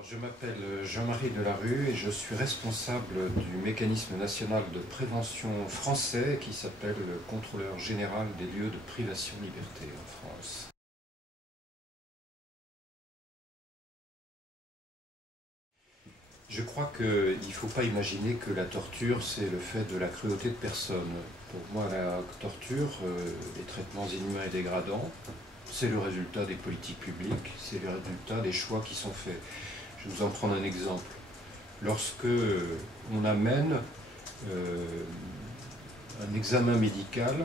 Alors, je m'appelle Jean-Marie Delarue et je suis responsable du mécanisme national de prévention français qui s'appelle le contrôleur général des lieux de privation de liberté en France. Je crois qu'il ne faut pas imaginer que la torture, c'est le fait de la cruauté de personne. Pour moi, la torture, les traitements inhumains et dégradants, c'est le résultat des politiques publiques, c'est le résultat des choix qui sont faits. Je vais vous en prendre un exemple. Lorsque on amène un examen médical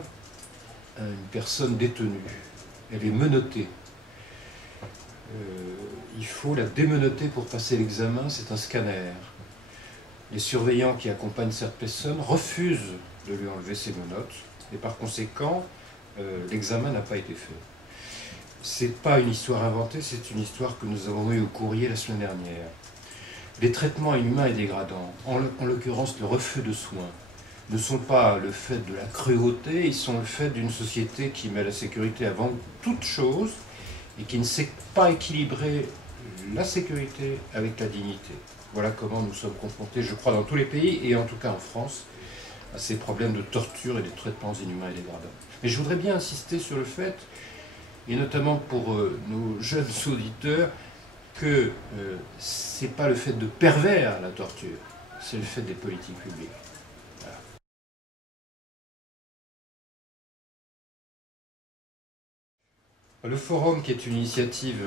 à une personne détenue, elle est menottée. Il faut la démenotter pour passer l'examen, c'est un scanner. Les surveillants qui accompagnent cette personne refusent de lui enlever ses menottes et par conséquent, l'examen n'a pas été fait. Ce n'est pas une histoire inventée, c'est une histoire que nous avons eue au courrier la semaine dernière. Les traitements inhumains et dégradants, en l'occurrence le refus de soins, ne sont pas le fait de la cruauté, ils sont le fait d'une société qui met la sécurité avant toute chose et qui ne sait pas équilibrer la sécurité avec la dignité. Voilà comment nous sommes confrontés, je crois, dans tous les pays, et en tout cas en France, à ces problèmes de torture et de traitements inhumains et dégradants. Mais je voudrais bien insister sur le fait, et notamment pour nos jeunes auditeurs, que ce n'est pas le fait de pervers la torture, c'est le fait des politiques publiques. Voilà. Le forum, qui est une initiative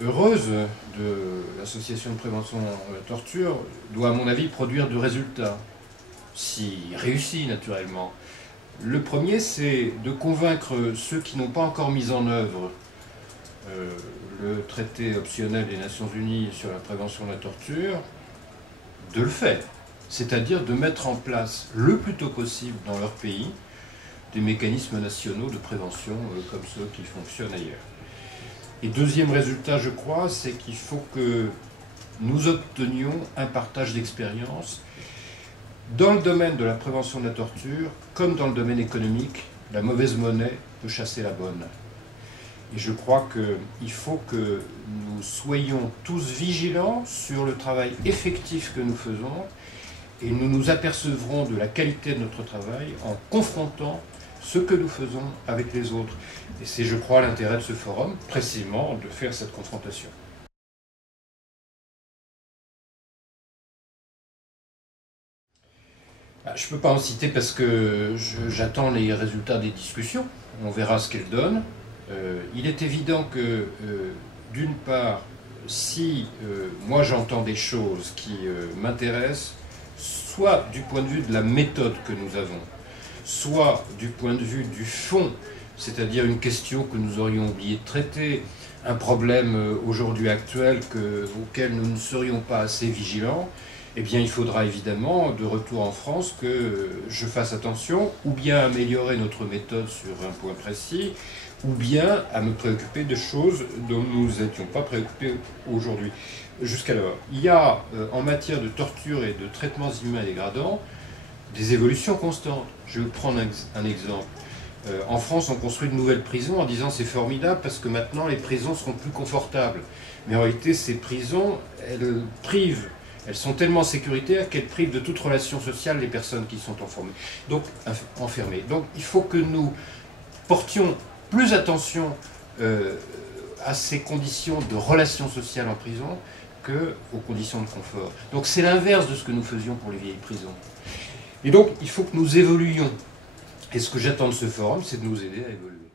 heureuse de l'association de prévention de la torture, doit à mon avis produire de résultats, si réussis naturellement. Le premier, c'est de convaincre ceux qui n'ont pas encore mis en œuvre le traité optionnel des Nations Unies sur la prévention de la torture, de le faire. C'est-à-dire de mettre en place le plus tôt possible dans leur pays des mécanismes nationaux de prévention comme ceux qui fonctionnent ailleurs. Et deuxième résultat, je crois, c'est qu'il faut que nous obtenions un partage d'expérience dans le domaine de la prévention de la torture, comme dans le domaine économique. La mauvaise monnaie peut chasser la bonne. Et je crois qu'il faut que nous soyons tous vigilants sur le travail effectif que nous faisons et nous nous apercevrons de la qualité de notre travail en confrontant ce que nous faisons avec les autres. Et c'est, je crois, l'intérêt de ce forum, précisément, de faire cette confrontation. Je ne peux pas en citer parce que j'attends les résultats des discussions. On verra ce qu'elles donnent. Il est évident que, d'une part, si moi j'entends des choses qui m'intéressent, soit du point de vue de la méthode que nous avons, soit du point de vue du fond, c'est-à-dire une question que nous aurions oublié de traiter, un problème aujourd'hui actuel auquel nous ne serions pas assez vigilants, eh bien il faudra évidemment, de retour en France, que je fasse attention, ou bien à améliorer notre méthode sur un point précis, ou bien à me préoccuper de choses dont nous n'étions pas préoccupés aujourd'hui, jusqu'alors. Il y a, en matière de torture et de traitements inhumains et dégradants, des évolutions constantes. Je vais vous prendre un exemple. En France, on construit de nouvelles prisons en disant c'est formidable parce que maintenant les prisons seront plus confortables. Mais en réalité, ces prisons, elles sont tellement sécuritaires qu'elles privent de toute relation sociale les personnes qui sont enfermées. Donc il faut que nous portions plus attention à ces conditions de relations sociales en prison qu'aux conditions de confort. Donc c'est l'inverse de ce que nous faisions pour les vieilles prisons. Et donc il faut que nous évoluions. Et ce que j'attends de ce forum, c'est de nous aider à évoluer.